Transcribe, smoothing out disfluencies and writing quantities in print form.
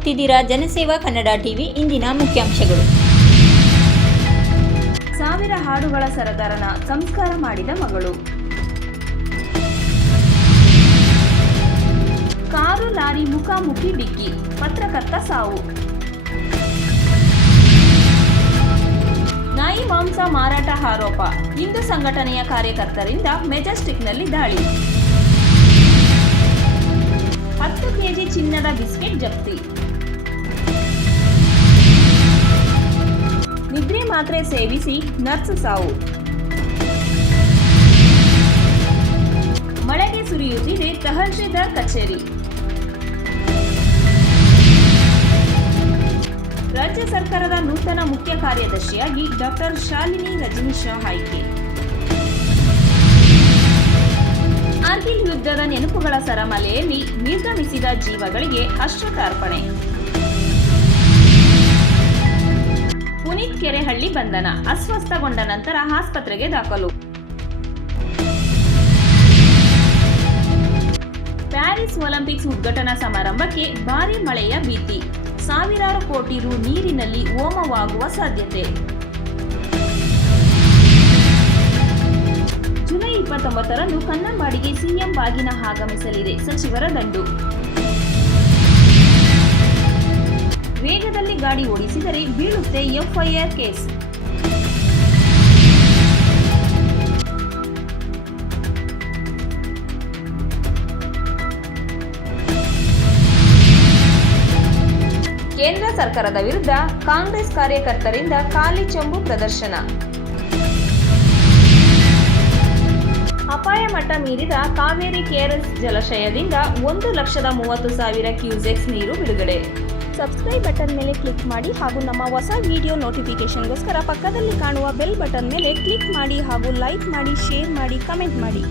ನೋಡ್ತಿದ್ದೀರಾ ಜನಸೇವಾ ಕನ್ನಡ ಟಿವಿ. ಇಂದಿನ ಮುಖ್ಯಾಂಶಗಳು. ಸಾವಿರ ಹಾಡುಗಳ ಸರದಾರನ ಸಂಸ್ಕಾರ ಮಾಡಿದ ಮಗಳು. ಕಾರು ಲಾರಿ ಮುಖಾಮುಖಿ ಡಿಕ್ಕಿ, ಪತ್ರಕರ್ತ ಸಾವು. ನಾಯಿ ಮಾಂಸ ಮಾರಾಟ ಆರೋಪ, ಹಿಂದೂ ಸಂಘಟನೆಯ ಕಾರ್ಯಕರ್ತರಿಂದ ಮೆಜೆಸ್ಟಿಕ್ನಲ್ಲಿ ದಾಳಿ. 10 ಕೆಜಿ ಚಿನ್ನದ ಬಿಸ್ಕೆಟ್ ಜಪ್ತಿ. ನಿದ್ರೆ ಮಾತ್ರೆ ಸೇವಿಸಿ ನರ್ಸ್ ಸಾವು. ಮಳೆಗೆ ಸುರಿಯುತ್ತಿದೆ ತಹಶೀಲ್ದಾರ್ ಕಚೇರಿ. ರಾಜ್ಯ ಸರ್ಕಾರದ ನೂತನ ಮುಖ್ಯ ಕಾರ್ಯದರ್ಶಿಯಾಗಿ ಡಾಕ್ಟರ್ ಶಾಲಿನಿ ರಜನೀಶ್ ಆಯ್ಕೆ. ಕಾರ್ಗಿಲ್ ಯುದ್ಧದ ನೆನಪುಗಳ ಸರಮಾಲೆಯಲ್ಲಿ ನಿರ್ಗಮಿಸಿದ ಜೀವಗಳಿಗೆ ಅಶ್ರುತಾರ್ಪಣೆ. ಪುನೀತ್ ಕೆರೆಹಳ್ಳಿ ಬಂಧನ, ಅಸ್ವಸ್ಥಗೊಂಡ ನಂತರ ಆಸ್ಪತ್ರೆಗೆ ದಾಖಲು. ಪ್ಯಾರಿಸ್ ಒಲಿಂಪಿಕ್ಸ್ ಉದ್ಘಾಟನಾ ಸಮಾರಂಭಕ್ಕೆ ಭಾರೀ ಮಳೆಯ ಭೀತಿ, ಸಾವಿರಾರು ಕೋಟಿ ರು ನೀರಿನಲ್ಲಿ ಹೋಮವಾಗುವ ಸಾಧ್ಯತೆ. ಜುಲೈ 29ರಂದು ಕನ್ನಂಬಾಡಿಗೆ ಸಿಎಂ ಬಾಗಿನ ಆಗಮಿಸಲಿದೆ ಸಚಿವರ ದಂಡು. ವೇಗದಲ್ಲಿ ಗಾಡಿ ಓಡಿಸಿದರೆ ಬೀಳುತ್ತೆ ಎಫ್ಐಆರ್ ಕೇಸ್. ಕೇಂದ್ರ ಸರ್ಕಾರದ ವಿರುದ್ಧ ಕಾಂಗ್ರೆಸ್ ಕಾರ್ಯಕರ್ತರಿಂದ ಖಾಲಿ ಚೆಂಬು ಪ್ರದರ್ಶನ. ಅಪಾಯ ಮಟ್ಟ ಮೀರಿದ ಕಾವೇರಿ ಕೆಆರ್ಎಸ್ ಜಲಾಶಯದಿಂದ 1,30,30,000 ಕ್ಯೂಸೆಕ್ಸ್ ನೀರು ಬಿಡುಗಡೆ. ಸಬ್ಸ್ಕ್ರೈಬ್ ಬಟನ್ ಮೇಲೆ ಕ್ಲಿಕ್ ಮಾಡಿ ಹಾಗೂ ನಮ್ಮ ಹೊಸ ವಿಡಿಯೋ ನೋಟಿಫಿಕೇಶನ್ಗೋಸ್ಕರ ಪಕ್ಕದಲ್ಲಿ ಕಾಣುವ ಬೆಲ್ ಬಟನ್ ಮೇಲೆ ಕ್ಲಿಕ್ ಮಾಡಿ ಹಾಗೂ ಲೈಕ್ ಮಾಡಿ, ಶೇರ್ ಮಾಡಿ, ಕಮೆಂಟ್ ಮಾಡಿ.